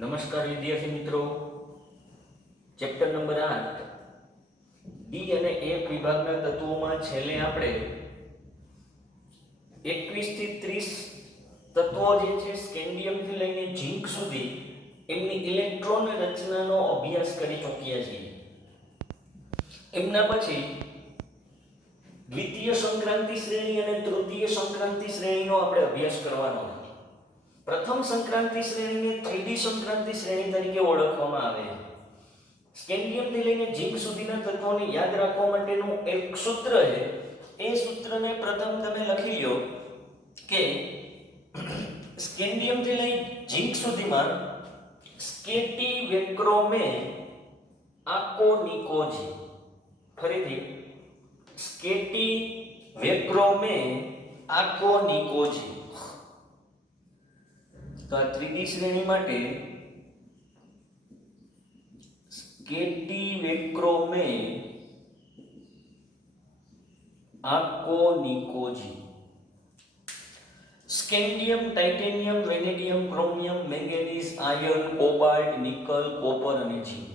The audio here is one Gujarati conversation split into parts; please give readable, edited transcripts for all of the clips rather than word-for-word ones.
નમસ્કાર વિદ્યાર્થી મિત્રો, ચેપ્ટર નંબર 8 ડી અને એફ વિભાગના તત્વોમાં છેલ્લે આપણે 21 થી 30 તત્વો જે છે સ્કેન્ડિયમથી લઈને ઝિંક સુધી એમની ઇલેક્ટ્રોન રચનાનો અભ્યાસ કરી ચૂક્યા છીએ. એમના પછી દ્વિતીય સંક્રાંતિ શ્રેણી અને તૃતીય સંક્રાંતિ શ્રેણીનો આપણે અભ્યાસ કરવાનો છે. પ્રથમ સંક્રાંતિ શ્રેણીને 3D સંક્રાંતિ શ્રેણી તરીકે ઓળખવામાં આવે છે. સ્કેન્ડિયમથી લઈને ઝિંક સુધીના તત્વોને યાદ રાખવા માટેનું એક સૂત્ર છે. એ સૂત્રને પ્રથમ તમે લખી લો કે સ્કેન્ડિયમથી લઈ ઝિંક સુધીમાં સ્કેટી વેક્રોમે આકોનિકોજી. ફરીથી સ્કેટી વેક્રોમે આકોનિકોજી. તો આ 3D શ્રેણી માટે સ્કેટી વેક્રોમે આકોનિકોજી. Scandium, titanium, vanadium, chromium, manganese, iron, cobalt, nickel, copper અને ઝિંક.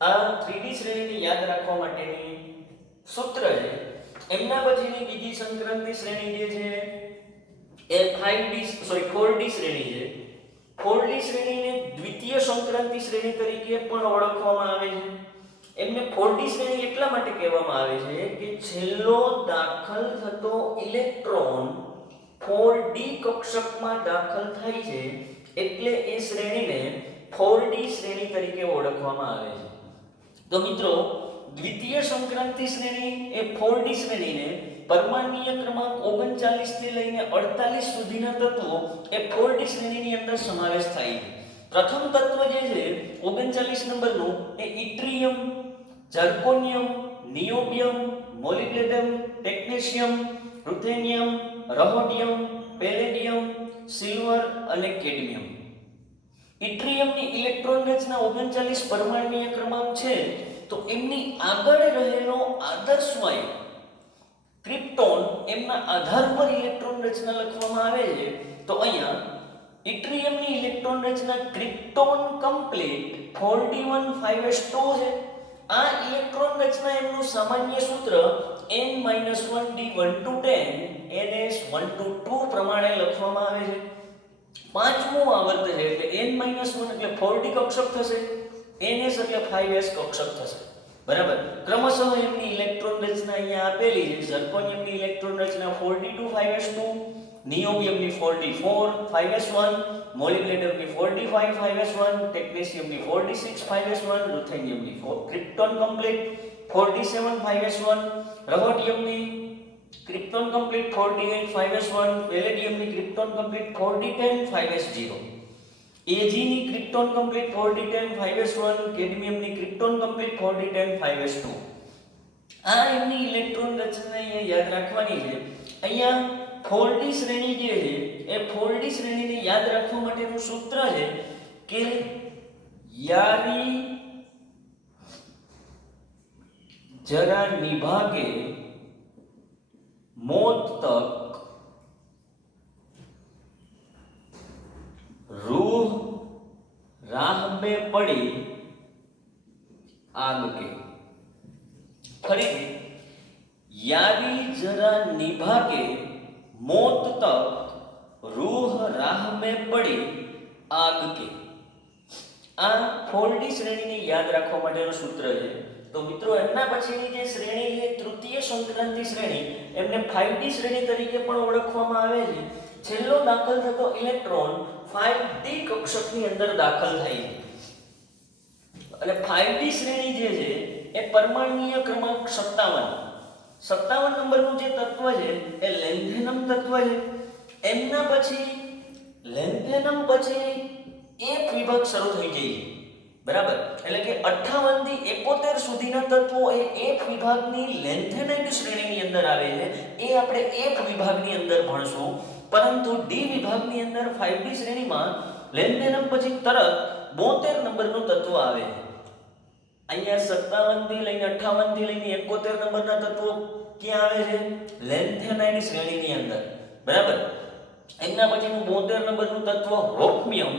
આ 3D શ્રેણીને યાદ રાખવા માટેની સૂત્ર છે. એમના પછીની બીજી સંક્રાંતિ શ્રેણી જે છે એ 4D શ્રેણી છે. 4D શ્રેણીને દ્વિતીય સંક્રાંતિ શ્રેણી તરીકે પણ ઓળખવામાં આવે છે. એમને 4D શ્રેણી એટલા માટે કહેવામાં આવે છે કે છેલ્લો દાખલ થતો ઇલેક્ટ્રોન 4D કક્ષકમાં દાખલ થાય છે, એટલે એ શ્રેણીને 4D શ્રેણી તરીકે ઓળખવામાં આવે છે. તો મિત્રો, દ્વિતીય સંક્રાંતિ શ્રેણી એ 4D શ્રેણીને પરમાણ્વીય ક્રમાંક 39 થી લઈને 48 સુધીના તત્વો એ 4D શ્રેણીની અંદર સમાવેશ થાય છે. પ્રથમ તત્વ જે છે 39 નંબરનું એ ઇટ્રિયમ, ઝર્કોનિયમ, નિયોબિયમ, મોલિબ્ડેનમ, ટેક્નેશિયમ, રુથેનિયમ, રહોડિયમ, પેલેડિયમ, સિલ્વર અને કેડમિયમ. ઇટ્રિયમની ઇલેક્ટ્રોન રચના 39 પરમાણ્વીય ક્રમાંક છે. તો એમની આગળ રહેલો આદર્શ વાયુ ક્રિપ્ટોન, એમના આધાર પર ઇલેક્ટ્રોન રચના લખવામાં આવે છે. તો અહીંયા ઇટ્રિયમની ઇલેક્ટ્રોન રચના ક્રિપ્ટોન કમ્પ્લીટ 4d1 5s2 છે. આ ઇલેક્ટ્રોન રચના એમનું સામાન્ય સૂત્ર n-1d1 to 10 ns1 to 2 પ્રમાણે લખવામાં આવે છે. પાંચમું આવર્ત છે એટલે n-1 એટલે 4d કક્ષક થશે, ns એટલે 5s કક્ષક થશે. બરાબર. ક્રમશઃ એમની ઇલેક્ટ્રોન રચના અહીંયા આપેલી છે. ઝર્કોનિયમની ઇલેક્ટ્રોન રચના 4d2 5s2, નિયોબિયમની 4d4 5s1, મોલિબ્ડેનમની 4d5 5s1, ટેક્નેશિયમની 4d6 5s1, રુથેનિયમની ક્રિપ્ટોન કમ્પ્લીટ 4d7 5s1, રહોડિયમની ક્રિપ્ટોન કમ્પ્લીટ 4d8 5s1, પેલેડિયમની krypton complete 4d10 5s0, Ag ની ક્રિપ્ટોન કમ્પ્લીટ 4d10 5s1, કેડમિયમની ક્રિપ્ટોન કમ્પ્લીટ 4d10 5s2. આ એમની ઇલેક્ટ્રોન રચના અહીંયા યાદ રાખવાની છે. અહીંયા 4d શ્રેણી જે છે એ 4d શ્રેણીને યાદ રાખવા માટેનું સૂત્ર છે કે યારી જરા નિભાગે મોત તક रूह राह में पड़ी आग के. फरीથી यारी जरा निभागे मौत तक रूह राह में पड़ी आग के. આ 4D શ્રેણીને યાદ રાખવા માટેનું સૂત્ર છે. તો મિત્રો, એમના પછીની જે શ્રેણી છે તૃતીય સંક્રાંતિ શ્રેણી, એમને 5D શ્રેણી તરીકે પણ ઓળખવામાં આવે છે. છેલ્લો દાખલ થતો ઇલેક્ટ્રોન 5D કક્ષકની અંદર દાખલ થાય છે. અને 5D શ્રેણી જે છે એ પરમાણ્વીય ક્રમાંક 57 નંબરનું જે તત્વ છે એ લેન્થેનમ તત્વ છે. એમના પછી લેન્થેનમ પછી એક વિભાગ શરૂ થઈ જાય છે. બરાબર. એટલે કે 58 થી 71 સુધીના તત્વો એ એક વિભાગની લેન્થેનાઇટ શ્રેણીની અંદર આવે છે. એ આપણે એક વિભાગની અંદર ભણશું. પરંતુ ડી વિભાગની અંદર 5D શ્રેણીમાં લેન્થેનમ પછી તરત 72 નંબરનું તત્વ આવે છે. અહીંયા 57 થી લઈને 58 થી લઈને 71 નંબરના તત્વો ક્યાં આવે છે? લેન્થેનાઇટ શ્રેણીની અંદર. બરાબર. એમના પછીનું 72 નંબરનું તત્વ હોફમિયમ,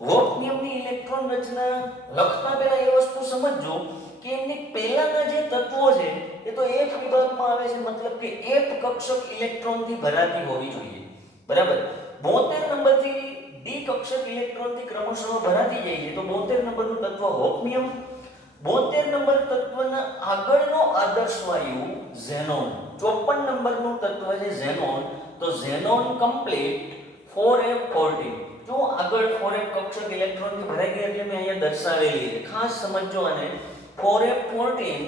હોફનિયમની ઇલેક્ટ્રોન રચના લખતા પહેલા એ વસ્તુ સમજજો કે એમની પહેલાના જે તત્વો છે એ તો F વિભાગમાં આવે છે, મતલબ કે F કક્ષક ઇલેક્ટ્રોનથી ભરાતી હોવી જોઈએ, બરાબર. 72 નંબરથી D કક્ષક ઇલેક્ટ્રોનથી ક્રમશઃ ભરાતી જાય છે, તો 72 નંબરનું તત્વ હોફનિયમ. 72 નંબર તત્વના આગળનો આદર્શ વાયુ ઝેનોન. 54 નંબરનું તત્વ છે ઝેનોન, તો ઝેનોન કમ્પ્લીટ 4f14. જો આગળ 4f કક્ષક ઇલેક્ટ્રોનથી ભરાઈ ગયા એટલે મેં અહીંયા દર્શાવેલી છે, ખાસ સમજજો આને. 4f14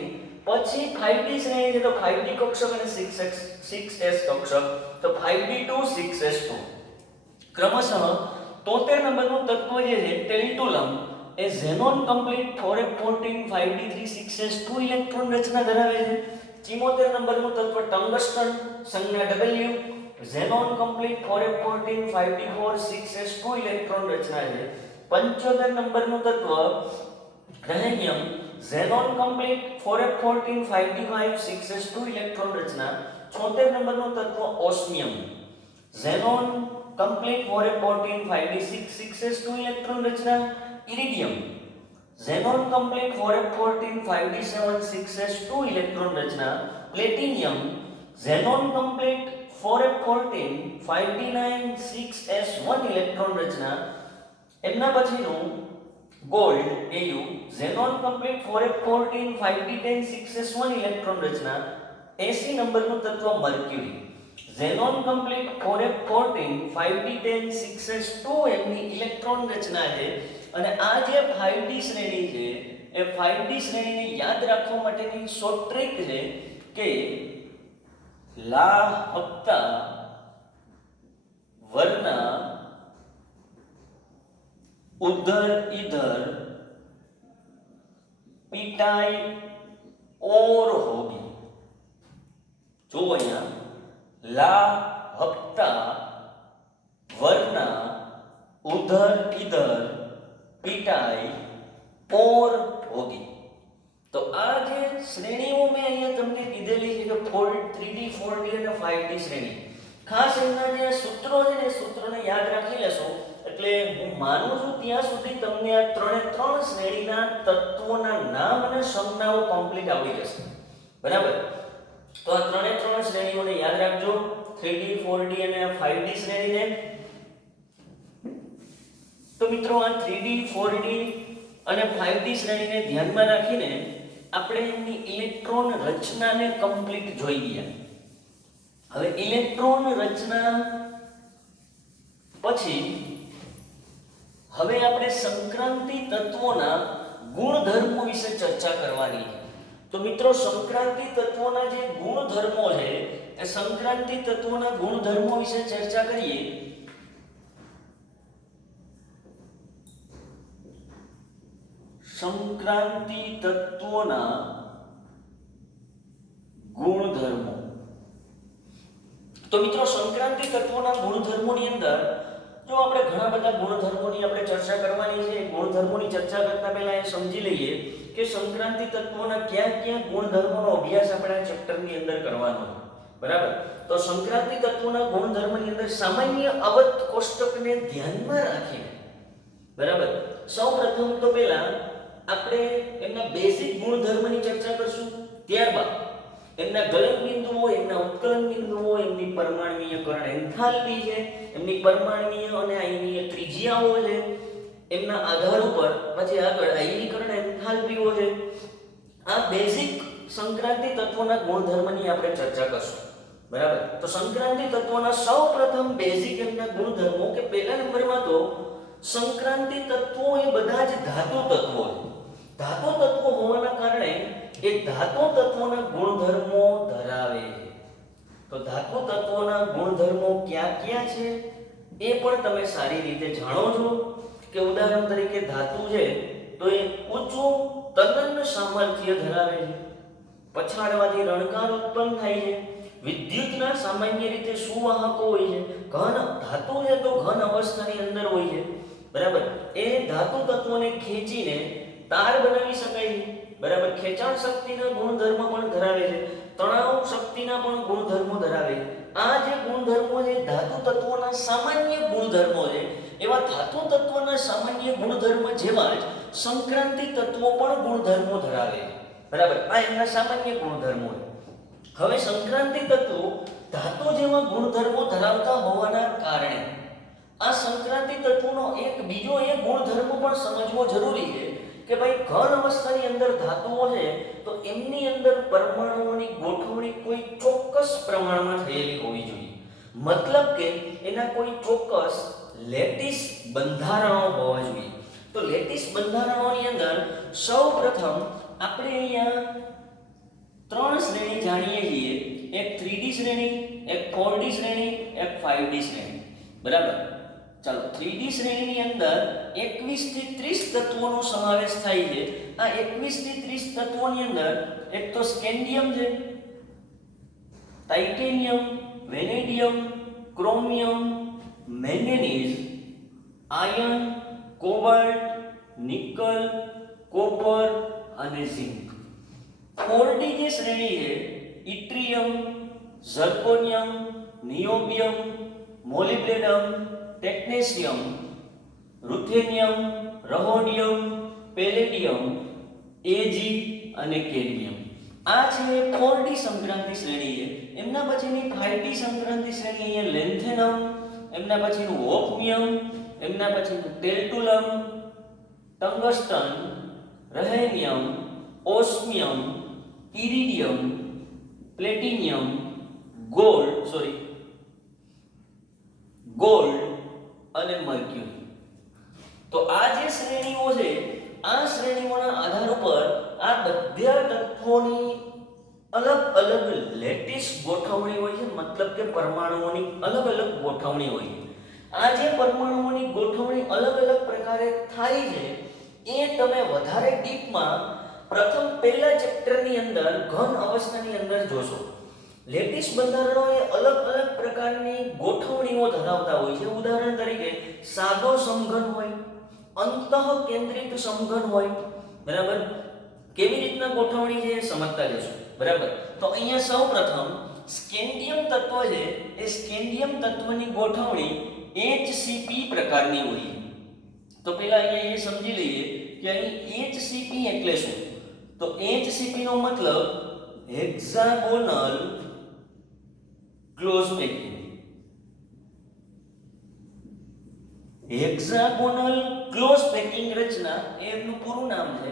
પછી 5d શ્રેણી છે, તો 5d કક્ષક અને 6s કક્ષક, તો 5d2 6s2. ક્રમશઃ 73 નંબરનું તત્વ જે છે ટેલ્ટુલમ એ xenon complete 4f14 5d3 6s2 electron રચના ધરાવે છે. 74 નંબરનું તત્વ ટંગસ્ટન સંજ્ઞા W, xenon complete 4f14 5d4 6s2 electron રચના છે. 75 નંબરનું તત્વ rhenium, xenon complete 4f14 5d5 6s2 electron રચના. 76 નંબરનું તત્વ osmium, xenon complete 4f14 5d6 6s2 electron રચના. Iridium, xenon complete 4f14 5d7 6s2 electron રચના. Platinum, xenon complete 4f14 5d9 6s1 electron રચના. એમના પછીનું gold Au, xenon complete 4f14 5d10 6s1 electron રચના. 80 નંબરનું તત્વ mercury, xenon complete 4f14 5d10 6s2 એમની ઇલેક્ટ્રોન રચના છે. અને આ જે 5d શ્રેણી છે એ 5d શ્રેણીને યાદ રાખવા માટેની શોર્ટ ટ્રિક છે કે લા હપ્તા વર્ના उधर इधर पिटाई और होगी. जो અહીંયા ला हप्ता वरना उधर इधर पिटाई और होगी. તો આ જે શ્રેણીઓ મેં અહીંયા તમને કીધેલી છે કે 3D 4D અને 5D શ્રેણી, ખાસ એના જે સૂત્રો છે ને સૂત્રોને યાદ રાખી લેશો એટલે હું માનું છું ત્યાં સુધી તમને આ ત્રણે ત્રણ શ્રેણીના તત્વોના નામ અને સંજ્ઞાઓ કમ્પ્લીટ આવડી જશે, બરાબર. તો આ ત્રણે ત્રણ શ્રેણીઓને યાદ રાખજો, 3D 4D અને 5D શ્રેણીને. તો મિત્રો આ 3D 4D અને 5D શ્રેણીને ધ્યાનમાં રાખીને આપણે એની ઇલેક્ટ્રોન રચનાને કમ્પ્લીટ જોઈ ગયા. હવે ઇલેક્ટ્રોન રચના પછી હવે આપણે સંક્રાંતિ તત્વોના ગુણધર્મો વિશે ચર્ચા કરવાની છે. તો મિત્રો સંક્રાંતિ તત્વોના જે ગુણધર્મો છે એ સંક્રાંતિ તત્વોના ગુણધર્મો વિશે ચર્ચા કરીએ. સંક્રાંતિ તત્વોના ગુણધર્મો. તો મિત્રો સંક્રાંતિ તત્વોના ગુણધર્મોની અંદર જો આપણે ઘણા બધા ગુણધર્મોની આપણે ચર્ચા કરવાની છે. ગુણધર્મોની ચર્ચા કરતા પહેલા એ સમજી લઈએ કે સંક્રાંતિ તત્વોના કયા ગુણધર્મોનો અભ્યાસ આપણે આ ચેપ્ટરની અંદર કરવાનો છે, બરાબર. તો સંક્રાંતિ તત્વોના ગુણધર્મની અંદર સામાન્ય આવર્ત કોષ્ટકને ધ્યાનમાં રાખીને, બરાબર, સૌપ્રથમ તો પહેલા આપણે એમના બેઝિક ગુણધર્મની ચર્ચા કરશું. ત્યારબાદ એમના ગલન બિંદુઓ, એમના ઉત્કલન બિંદુઓ, એમની પરમાણ્વીયકરણ એન્થાલ્પી છે, એમની પરમાણ્વીય અને આયનીય ત્રિજ્યાઓ છે, એમના આધાર ઉપર પછી આગળ આયનીકરણ એન્થાલ્પીઓ છે. આ બેઝિક સંક્રાંતિ તત્વોના ગુણધર્મની આપણે ચર્ચા કરશું, બરાબર. તો સંક્રાંતિ તત્વોના સૌપ્રથમ બેઝિક એમના ગુણધર્મો કે પહેલા નંબરમાં તો સંક્રાંતિ તત્વો એ બધા જ ધાતુ તત્વો છે. ધાતુ તત્વો હોવાના કારણે એ ધાતુ તત્વોના ગુણધર્મો ધરાવે છે. તો ધાતુ તત્વોના ગુણધર્મો ક્યાં છે એ પણ તમે સારી રીતે જાણો છો કે ઉદાહરણ તરીકે ધાતુ છે તો એ ઊંચું તનન સામર્થ્ય ધરાવે છે, પછાડવાથી રણકાર ઉત્પન્ન થાય છે, વિદ્યુતના સામાન્ય રીતે સુવાહકો હોય છે, ઘન ધાતુ છે તો ઘન અવસ્થાની અંદર હોય છે, બરાબર. એ ધાતુ તત્વોને ખેંચીને તાર બનાવી શકાય છે, બરાબર. ખેંચાણ શક્તિના ગુણધર્મ પણ ધરાવે છે, તણાવ શક્તિના પણ ગુણધર્મો ધરાવે છે. આ જે ગુણધર્મો છે ધાતુ તત્વોના સામાન્ય ગુણધર્મો છે એવા ધાતુ તત્વના સામાન્ય ગુણધર્મ જેવા જ સંક્રાંતિ તત્વો પણ ગુણધર્મો ધરાવે છે, બરાબર. આ એમના સામાન્ય ગુણધર્મો છે. હવે સંક્રાંતિ તત્વો ધાતુ જેવા ગુણધર્મો ધરાવતા હોવાના કારણે આ સંક્રાંતિ તત્વોનો એક બીજો એક ગુણધર્મ પણ સમજવો જરૂરી છે કે ભાઈ ઘન અવસ્થાની અંદર ધાતુઓ છે તો એમની અંદર પરમાણુઓની ગોઠવણી કોઈ ચોક્કસ પ્રમાણમાં થયેલી હોવી જોઈએ. મતલબ કે એના કોઈ ચોક્કસ લેટિસ બંધારણો હોવા જોઈએ. તો લેટિસ બંધારણોની અંદર સૌપ્રથમ આપણે અહીંયા ત્રણ શ્રેણી જાણીએ છીએ. એક 3D શ્રેણી, એક 4D શ્રેણી, એક 5D શ્રેણી, બરાબર. ચાલો 3D શ્રેણીની અંદર 21 થી 30 તત્વોનો સમાવેશ થાય છે. આ 21 થી 30 તત્વોની અંદર એક તો સ્કેન્ડિયમ છે, titanium, vanadium, chromium, manganese, iron, cobalt, nickel, copper અને ઝિંક. 4D જે શ્રેણી છે ઇટ્રિયમ, ઝર્કોનિયમ, નિયોબિયમ, મોલિબ્ડેનમ, ટેક્નેશિયમ, રૂથેનિયમ, રહોડિયમ, પેલેડિયમ, એજી અને કેડમિયમ. આ છે 4D સંક્રાંતિ શ્રેણી છે. એમના પછીની 5D સંક્રાંતિ શ્રેણી અહીંયા લેન્થેનમ, એમના પછીનું ઓફમિયમ, એમના પછીનું ટેલ્ટુલમ, ટંગસ્ટન, રહેનિયમ, ઓસ્મિયમ, ઇરિડિયમ, પ્લેટિનિયમ, ગોલ્ડ અને મર્ક્યુરી. તો આ જે શ્રેણીઓ છે આ શ્રેણીઓના આધાર ઉપર આ બધા તત્વોની અલગ અલગ લેટિસ ગોઠવણી હોય છે. મતલબ કે પરમાણુઓની અલગ અલગ ગોઠવણી હોય છે. આ જે પરમાણુઓની ગોઠવણી અલગ અલગ પ્રકારે થાય છે એ તમે વધારે ડીપમાં પ્રથમ પહેલા ચેપ્ટરની અંદર ઘન અવસ્થાની અંદર જોશો. લેટિસ બંધારણો એ અલગ અલગ પ્રકારની ગોઠવણીઓ ધરાવતા હોય છે. ઉદાહરણ તરીકે સાદો સમઘન હોય, અંતઃ કેન્દ્રિત સમઘન હોય, બરાબર. કેવી રીતના ગોઠવણી છે એ સમજતા જશો, બરાબર. તો અહીંયા સૌપ્રથમ સ્કેન્ડિયમ તત્વ છે એ સ્કેન્ડિયમ તત્વની ગોઠવણી HCP પ્રકારની હોય. તો પહેલા અહીંયા એ સમજી લઈએ કે અહીં HCP એટલે શું. તો HCP નો મતલબ હેક્સાગોનલ ક્લોઝ પેકિંગ. હેક્સાગોનલ ક્લોઝ પેકિંગ રચના એનું પૂરું નામ છે.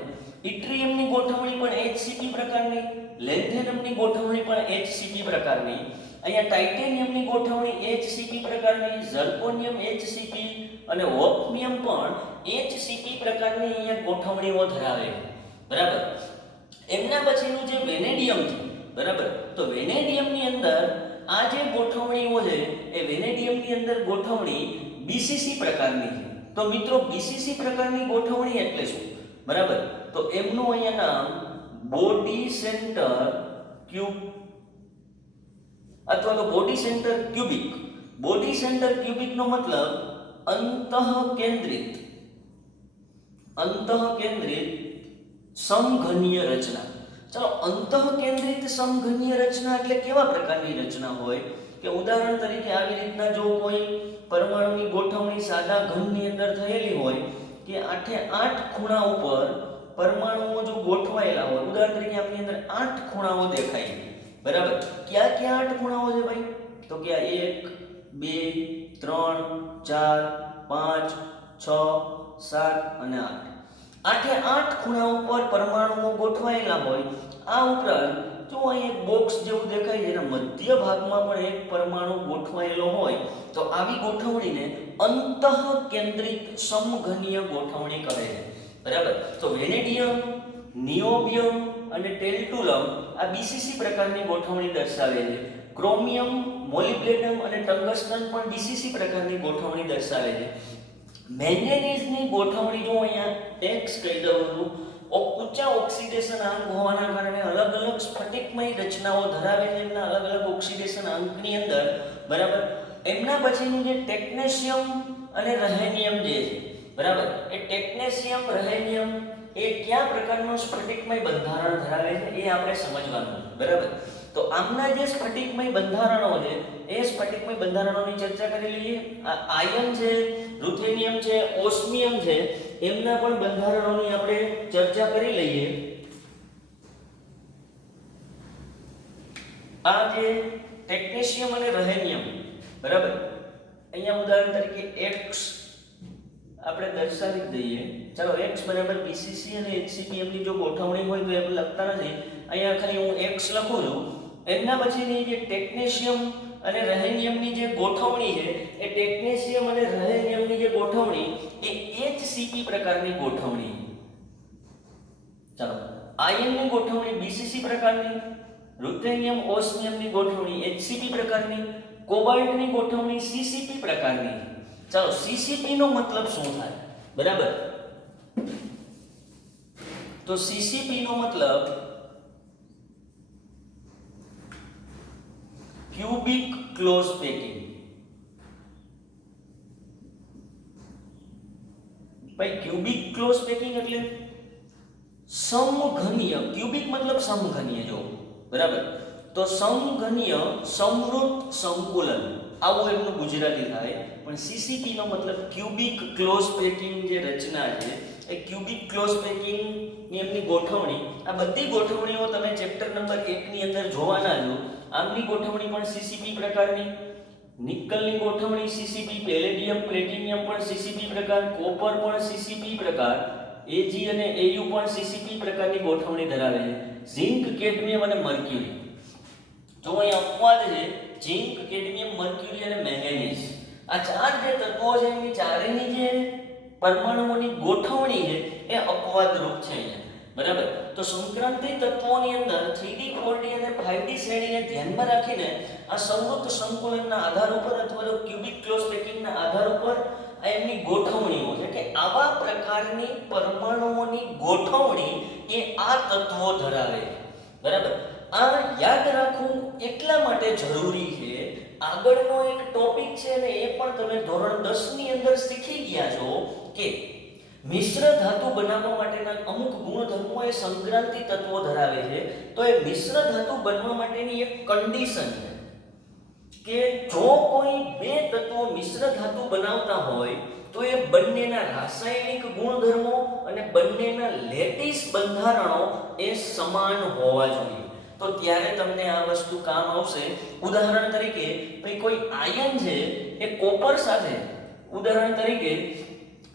ઇટ્રિયમની ગોઠવણી પણ HCP પ્રકારની, લેન્થેનમની ગોઠવણી પણ HCP પ્રકારની, અહીંયા ટાઇટેનિયમની ગોઠવણી HCP પ્રકારની, ઝર્કોનિયમ HCP અને ઓફમિયમ પણ HCP પ્રકારની અહીંયા ગોઠવણીઓ ધરાવે છે, બરાબર. એમના પછીનું જે વેનેડિયમ છે, બરાબર. તો વેનેડિયમની અંદર આ જે ગોઠવણીઓ છે એ વેનેડિયમની અંદર ગોઠવણી BCC પ્રકારની છે. તો મિત્રો BCC પ્રકારની ગોઠવણી એટલે શું, બરાબર. તો એમનું અહીંયા નામ બોડી સેન્ટર ક્યુબ અથવા તો body centre cubic. Body centre cubic નો મતલબ અંતઃકેન્દ્રિત સમઘનીય રચના. ચાલો અંતઃકેન્દ્રિત સમઘનીય રચના એટલે કેવા પ્રકારની રચના હોય કે ઉદાહરણ તરીકે આવી રીતના જો કોઈ પરમાણુની ગોઠવણી સાદા ઘનની અંદર થયેલી હોય કે 8 ખૂણા ઉપર પરમાણુઓ જો ગોઠવાયેલા હોય. ઉદાહરણ તરીકે આપણી અંદર 8 ખૂણાઓ દેખાય છે, બરાબર. ક્યાં ક્યાં 8 ખૂણાઓ છે ભાઈ? તો કે 1 2 3 4 5 6 7 અને 8. 8 ખૂણા ઉપર પરમાણુઓ ગોઠવાયેલા હોય. આ ઉપરાંત જો અહીં એક બોક્સ જેવું દેખાય છે એના મધ્ય ભાગમાં પણ એક પરમાણુ ગોઠવાયેલો હોય તો આવી ગોઠવણીને અંતઃકેન્દ્રિત સમઘનીય ગોઠવણી કહે છે, બરાબર. તો વેનેડિયમ, નિયોબિયમ અને ટેલ્ટુલમ આ BCC પ્રકારની ગોઠવણી દર્શાવે છે. ક્રોમિયમ, મોલિબ્ડેનમ અને ટંગસ્ટન પણ BCC પ્રકારની ગોઠવણી દર્શાવે છે. મેંગેનીઝની ગોઠવણી જો અહીંયા ટેક્સ કહી દઉં છું, ઊંચા ઓક્સિડેશન આંક હોવાના કારણે અલગ અલગ સ્ફટિકમય રચનાઓ ધરાવે છે એમના અલગ અલગ ઓક્સિડેશન આંકની અંદર, બરાબર. એમના પછીનું જે ટેક્નેશિયમ અને રહેનિયમ જે છે, બરાબર. એ ટેક્નેશિયમ, રહેનિયમ એ કયા પ્રકારનું સ્ફટિકમય બંધારણ ધરાવે છે એ આપણે સમજવાનું છે, બરાબર. તો આમના જે સ્ફટિકમય બંધારણો છે એ સ્ફટિકમય બંધારણોની ચર્ચા કરી લઈએ. આ આયન છે, રુથેનિયમ છે, ઓસ્મિયમ છે, એમના પણ બંધારણોની આપણે ચર્ચા કરી લઈએ. આ જે ટેક્નેશિયમ અને રહેનિયમ, બરાબર, અહીંયા ઉદાહરણ તરીકે x આપણે દર્શાવી દઈએ. ચાલો x બરાબર BCC અને HCP એમની જો ગોઠવણી હોય તો એમ લખતા નથી, અહીંયા ખાલી હું x લખું છું. એમના પછીની જે ટેક્નેશિયમ અને રહેનિયમની જે ગોઠવણી છે એ ટેક્નેશિયમ અને રહેનિયમની જે ગોઠવણી એ HCP પ્રકારની ગોઠવણી. ચાલો, આયનની ગોઠવણી BCC પ્રકારની, રુથેનિયમ ઓસ્મિયમની ગોઠવણી HCP પ્રકારની, કોબાલ્ટની ગોઠવણી CCP પ્રકારની. ચાલો, CCP નો મતલબ શું થાય, બરાબર? તો CCP નો મતલબ ક્યુબિક ક્લોઝ પેકિંગ. ભાઈ, ક્યુબિક ક્લોઝ પેકિંગ એટલે સમઘનીય. ક્યુબિક મતલબ સમઘનીય, જો, બરાબર. તો સમઘનીય સમૃદ્ધ સંકુલન, આવું એમનું ગુજરાતી થાય. પણ CCP નો મતલબ ક્યુબિક ક્લોઝ પેકિંગ જે રચના છે એ ક્યુબિક ક્લોઝ પેકિંગ ની એમની ગોઠવણી. આ બધી ગોઠવણીઓ તમે ચેપ્ટર નંબર 1 ની અંદર જોવાના છો. આમની ગોઠવણી પણ CCP પ્રકારની, નિકલની ગોઠવણી CCP, પેલેડિયમ પ્લેટિનિયમ પણ CCP પ્રકાર, કોપર પણ CCP પ્રકાર, Ag અને Au પણ CCP પ્રકારની ગોઠવણી ધરાવે છે. ઝિંક, કેડમિયમ અને મર્ક્યુરી, જો અહીં અપવાદ છે, ઝિંક, કેડમિયમ, મર્ક્યુરી અને મેંગેનીઝ. આ ચાર જે તત્વો છે એની ચારેયની જે પરમાણુઓની ગોઠવણી છે એ અપવાદરૂપ છે અહીંયા, બરાબર. તો સંક્રાંતિ તત્વોની અંદર 3D 4D અને 5D શ્રેણીને ધ્યાનમાં રાખીને આ સમૃદ્ધ સંકુલનના આધાર ઉપર અથવા તો ક્યુબિક ક્લોઝ પેકિંગના આધાર ઉપર આ એમની ગોઠવણીઓ છે કે આવા પ્રકારની પરમાણુઓની ગોઠવણી એ આ તત્વો ધરાવે છે, બરાબર. આ યાદ રાખવું એટલા માટે જરૂરી છે. આગળનો એક ટોપિક છે અને એ પણ તમે ધોરણ 10 ની અંદર શીખી ગયા છો કે મિશ્ર ધાતુ બનાવવા માટેના અમુક ગુણધર્મો એ સંક્રાંતિ તત્વો ધરાવે છે. તો એ મિશ્ર ધાતુ બનવા માટેની એક કન્ડિશન છે કે જો કોઈ બે તત્વો મિશ્ર ધાતુ બનાવતા હોય તો એ બંનેના રાસાયણિક ગુણધર્મો અને બંનેના લેટિસ બંધારણો એ સમાન હોવા જોઈએ. તો ત્યારે તમને આ વસ્તુ કામ આવશે. ઉદાહરણ તરીકે ભાઈ કોઈ આયન છે એ કોપર સાથે ઉદાહરણ તરીકે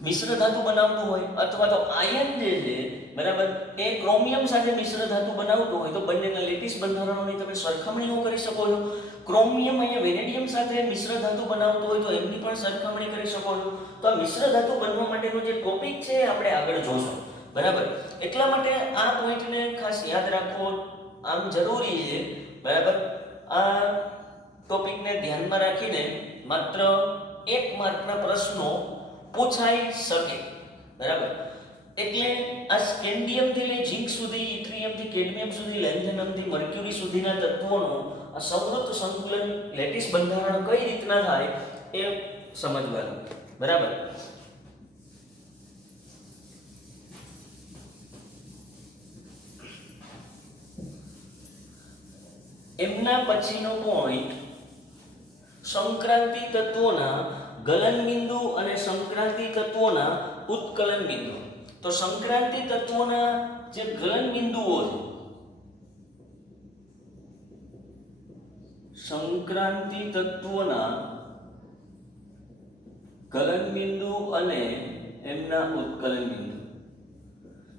મિશ્ર ધાતુ બનાવતું હોય, અથવા તો આયન જે છે, બરાબર, એ ક્રોમિયમ સાથે મિશ્ર ધાતુ બનાવતું હોય તો બંનેના લેટિસ બંધારણોની તમે સરખામણીઓ કરી શકો છો. ક્રોમિયમ અહીંયા વેનેડિયમ સાથે મિશ્ર ધાતુ બનાવતું હોય તો એમની પણ સરખામણી કરી શકો છો. તો આ મિશ્ર ધાતુ બનવા માટેનો જે ટોપિક છે આપણે આગળ જોશું, બરાબર. એટલા માટે આ પોઈન્ટને ખાસ યાદ રાખવો આમ જરૂરી છે, બરાબર. આ ટોપિકને ધ્યાનમાં રાખીને માત્ર 1 માર્કના પ્રશ્નો પૂછાઈ શકે, બરાબર. એટલે આ સ્કેન્ડિયમ થી લઈ ઝિંક સુધી, ઇથ્રિયમ થી કેડમિયમ સુધી, લેન્થેનમ થી મર્ક્યુરી સુધીના તત્વોનું આ સમૃદ્ધ સંતુલન લેટિસ બંધારણ કઈ રીતના થાય એ સમજવાનું, બરાબર. એમના પછીનો પોઈન્ટ સંક્રાંતિ તત્વોના ગલન બિંદુ અને સંક્રાંતિ તત્વોના ઉત્કલન બિંદુ. તો સંક્રાંતિ તત્વોના જે ગલન બિંદુઓ છે, સંક્રાંતિ તત્વોના ગલન બિંદુ અને એમના ઉત્કલન બિંદુ.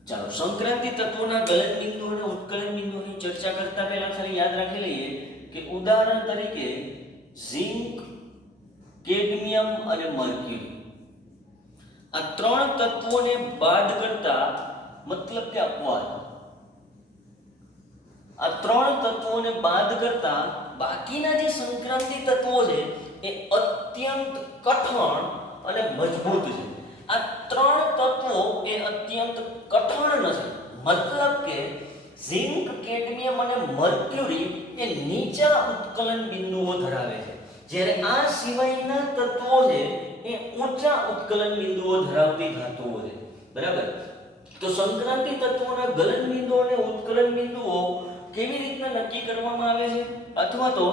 ચાલો, સંક્રાંતિ તત્વોના ગલન બિંદુ અને ઉત્કલન બિંદુની ચર્ચા કરતા પહેલા ખાલી યાદ રાખી લઈએ કે ઉદાહરણ તરીકે ઝિંક, કેડમિયમ અને મર્ક્યુરી, આ ત્રણ તત્વોને બાદ કરતા, મતલબ કે અપવાદ, આ ત્રણ તત્વોને બાદ કરતા બાકીના જે સંક્રાંતિ તત્વો છે એ અત્યંત કઠણ અને મજબૂત છે. આ ત્રણ તત્વો એ અત્યંત કઠણ નથી, મતલબ કે ઝિંક, કેડમિયમ અને મર્ક્યુરી એ નીચા ઉત્કલન બિંદુઓ ધરાવે છે, જ્યારે આ સિવાયના તત્વો છે એ ઊંચા ઉત્કલન બિંદુઓ ધરાવતી ધાતુઓ છે, બરાબર. તો સંક્રાંતિ તત્વોના ગલન બિંદુઓ અને ઉત્કલન બિંદુઓ કેવી રીતના નક્કી કરવામાં આવે છે, અથવા તો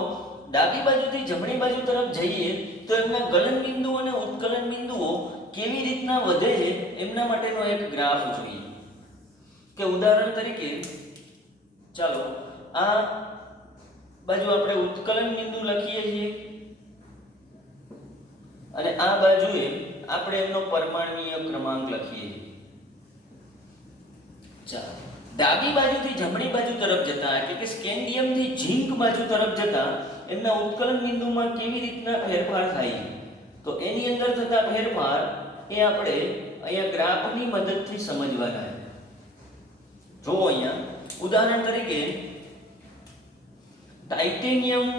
ડાબી બાજુથી જમણી બાજુ તરફ જઈએ તો એમના ગલન બિંદુઓ અને ઉત્કલન બિંદુઓ કેવી રીતના વધે છે એમના માટેનો એક ગ્રાફ જોઈએ. કે ઉદાહરણ તરીકે ચાલો આ બાજુ આપણે ઉત્કલન બિંદુ લખીએ છીએ અને આ બાજુએ આપણે એમનો પરમાણ્વીય ક્રમાંક લખીએ છીએ. ચાલો ડાબી બાજુથી જમણી બાજુ તરફ જતા એટલે કે સ્કેન્ડિયમથી ઝિંક બાજુ તરફ જતા એમના ઉત્કલન બિંદુમાં કેવી રીતના ફેરફાર થાય તો એની અંદર થતા ફેરફાર એ આપણે અહીંયા ગ્રાફની મદદથી સમજવાના છે. જો અહીંયા ઉદાહરણ તરીકે titanium,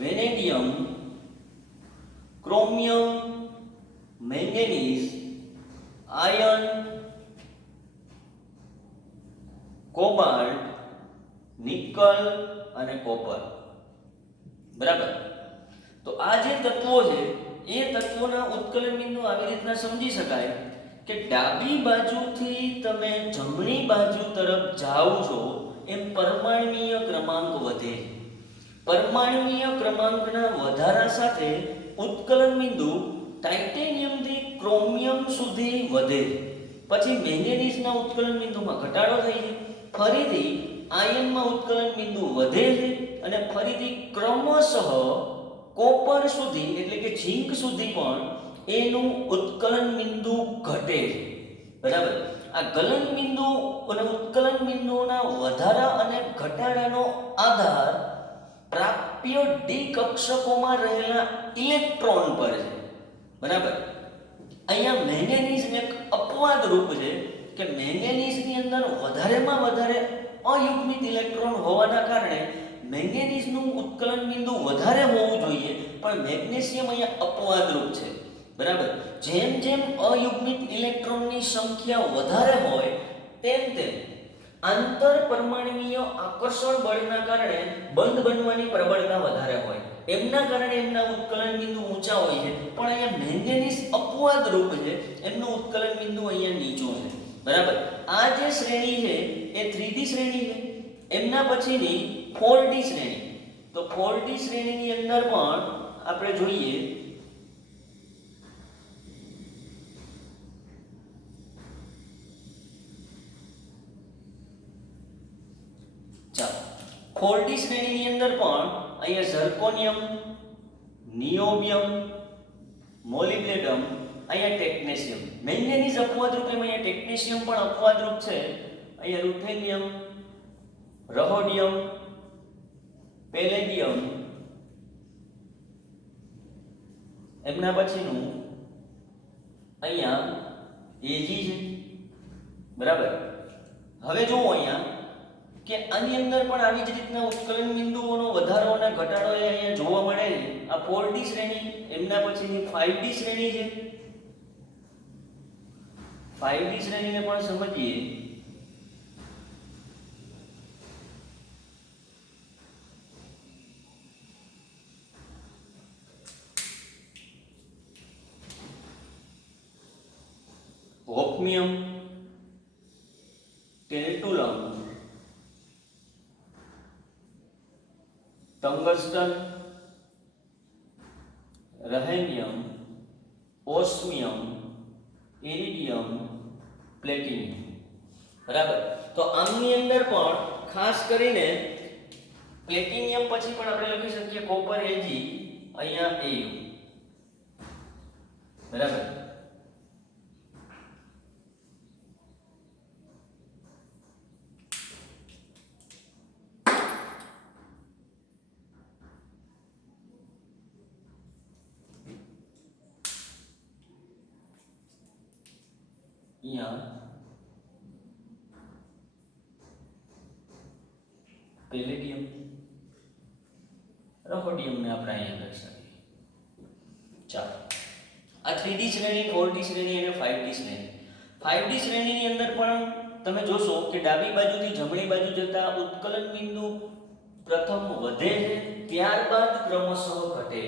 vanadium, chromium, manganese, iron, cobalt, nickel અને કોપર. બરાબર. તો આ જે તત્વો છે એ તત્વોના ઉત્કલન બિંદુ આવી રીતના સમજી શકાય કે ડાબી બાજુથી તમે જમણી બાજુ તરફ જાઓ છો એમ પરમાણ્વીય ક્રમાંક વધે. પરમાણ્વીય ક્રમાંકના વધારા સાથે ઉત્કલન બિંદુ ટાઇટેનિયમથી ક્રોમિયમ સુધી વધે. પછી મેંગેનીઝના ઉત્કલન બિંદુમાં ઘટાડો થાય છે. ફરીથી આયર્નમાં ઉત્કલન બિંદુ વધે છે અને ફરીથી ક્રમશઃ કોપર સુધી એટલે કે ઝિંક સુધી પણ એનું ઉત્કલન બિંદુ ઘટે છે. બરાબર. આ ગલન બિંદુ અને ઉત્કલન બિંદુઓના વધારા અને ઘટાડાનો આધાર પ્રાપ્ય ડી કક્ષકોમાં રહેલા ઇલેક્ટ્રોન પર છે. બરાબર. અહીંયા મેંગેનીઝ એક અપવાદ રૂપ છે કે મેંગેનીઝની અંદર વધારેમાં વધારે અયુગ્મિત ઇલેક્ટ્રોન હોવાના કારણે મેંગેનીઝનું ઉત્કલન બિંદુ વધારે હોવું જોઈએ, પણ મેગ્નેશિયમ અહીંયા અપવાદરૂપ છે. બરાબર. જેમ જેમ અયુગ્મિત ઇલેક્ટ્રોનની સંખ્યા વધારે હોય તેમ તેમ આંતર પરમાણ્વીય આકર્ષણ બળના કારણે બંધ બનવાની પ્રબળતા વધારે હોય. એમના કારણે એમના ઉત્કલન બિંદુ ઊંચા હોય છે, પણ અહીંયા મેંગેનીઝ અપવાદરૂપ છે, એમનું ઉત્કલન બિંદુ અહીંયા નીચું છે. બરાબર. આ જે શ્રેણી છે એ 3D શ્રેણી છે. એમના પછીની 4D શ્રેણી. તો 4D શ્રેણીની અંદર પણ આપણે જોઈએ ચાલો 4D શ્રેણીની અંદર પણ અહીંયા ઝર્કોનિયમ, નિયોબિયમ, મોલિબ્ડેનમ, અહીંયા ટેક્નેશિયમ. મેંગેનીઝ અપવાદરૂપ એમ અહીંયા ટેક્નેશિયમ પણ અપવાદરૂપ છે. અહીંયા રૂથેનિયમ, રહોડિયમ, પેલેડિયમ, એમના પછીનું અહીંયા એજી છે. બરાબર. હવે જુઓ અહીંયા કે આની અંદર પણ આવી જ રીતના ઉત્કલન બિંદુઓનો વધારો અને ઘટાડો અહીંયા જોવા મળે છે. આ 4D શ્રેણી, એમના પછીની 5D શ્રેણી છે. 5D શ્રેણીને પણ સમજીએ. હોફમિયમ, ટેલ્ટુલમ, ટંગસ્ટન, રહેનિયમ, ઓસ્મિયમ, ઇરિડિયમ, પ્લેટિનિયમ. બરાબર. તો આમની અંદર પણ ખાસ કરીને પ્લેટિનિયમ પછી પણ આપણે લખી શકીએ કોપર એજી, અહીંયા એયુ. બરાબર. પેલેડિયમ, રહોડિયમને આપણે અહીંયા દર્શાવીએ. ચાલો આ 3D શ્રેણી, 4D શ્રેણી અને 5D શ્રેણી. 5D શ્રેણીની અંદર પણ તમે જોશો કે ડાબી બાજુથી જમણી બાજુ જતા ઉત્કલન બિંદુ પ્રથમ વધે છે, ત્યારબાદ ક્રમશઃ ઘટે.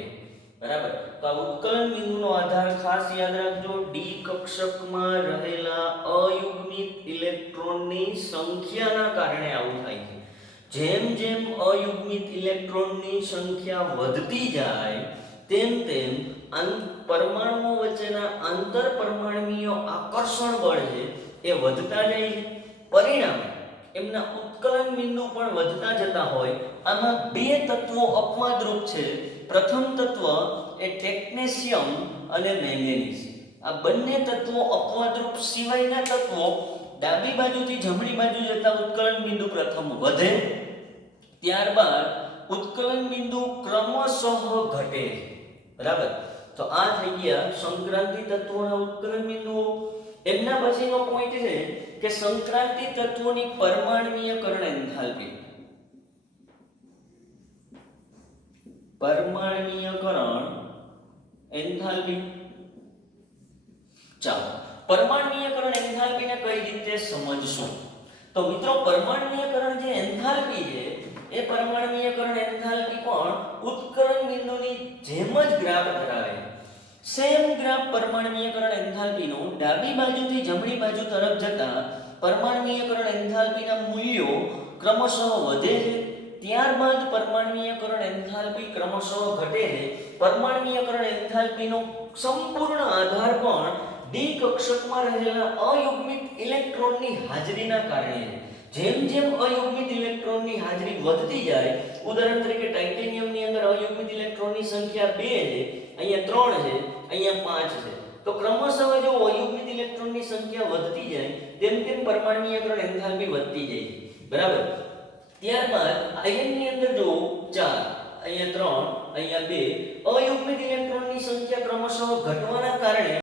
બરાબર. તો આ ઉત્કલન બિંદુનો આધાર ખાસ યાદ રાખજો, ડી કક્ષકમાં રહેલા અયુગ્મિત ઇલેક્ટ્રોનની સંખ્યાના કારણે આવું થાય છે. જેમ જેમ અયુગ્મિત ઇલેક્ટ્રોનની સંખ્યા વધતી જાય તેમ તેમ પરમાણુઓ વચ્ચેના આંતરપરમાણુય આકર્ષણ બળ છે એ વધતા જાય છે. પરિણામે એમના ઉત્કલન બિંદુ પણ વધતા જતા હોય. આમાં બે તત્વો અપવાદરૂપ છે. પ્રથમ તત્વ એ ટેકનેશિયમ અને મેંગેનીઝ. આ બંને તત્વો અપવાદરૂપ સિવાયના તત્વો ડાબી બાજુથી જમણી બાજુ જતા ઉત્કલન બિંદુ પ્રથમ વધે, ત્યારબાદ ઉત્કલન બિંદુ ક્રમશઃ ઘટે. બરાબર. તો આ થઈ ગયા સંક્રાંતિ તત્વોના ઉત્કલન બિંદુઓ. એમના પછીનો પોઈન્ટ છે કે સંક્રાંતિ તત્વોની પરમાણ્વીયકરણ એન્થાલ્પી. પરમાણ્વીયકરણ એન્થાલ્પી. ચાલો, પરમાણ્વીયકરણ એન્થાલ્પીને કઈ રીતે સમજશું? તો મિત્રો, પરમાણ્વીયકરણ જે એન્થાલ્પી છે એ પરમાણ્વીયકરણ એન્થાલ્પી પણ ઉત્કલન બિંદુની જેમ જ ગ્રાફ ધરાવે છે. સેમ ગ્રાફ પરમાણ્વીયકરણ એન્થાલ્પીનો ડાબી બાજુથી જમણી બાજુ તરફ જતા પરમાણ્વીયકરણ એન્થાલ્પીના મૂલ્યો ક્રમશઃ વધે છે, ત્યારબાદ પરમાણ્વીયકરણ એન્થાલ્પી ક્રમશઃ ઘટે છે. પરમાણ્વીયકરણ એન્થાલ્પીનો સંપૂર્ણ આધાર પણ ડી કક્ષકમાં રહેલા અયુગ્મિત ઇલેક્ટ્રોનની હાજરીના કારણે છે. જેમ જેમ અયુગ્મિત ઇલેક્ટ્રોનની હાજરી વધતી જાય, ઉદાહરણ તરીકે ટાઇટેનિયમની અંદર અયુગ્મિત ઇલેક્ટ્રોનની સંખ્યા 2 છે, અહીંયા 3 છે, અહીંયા 5 છે. તો ક્રમશઃ જો અયુગ્મિત ઇલેક્ટ્રોનની સંખ્યા વધતી જાય તેમ તેમ પરમાણ્વીયકરણ એન્થાલ્પી વધતી જાય છે. બરાબર. ત્યારબાદ આયનની અંદર જો 4, અહીંયા 3, અહીંયા 2 અયુગ્મિત ઇલેક્ટ્રોનની સંખ્યા ક્રમશઃ ઘટવાના કારણે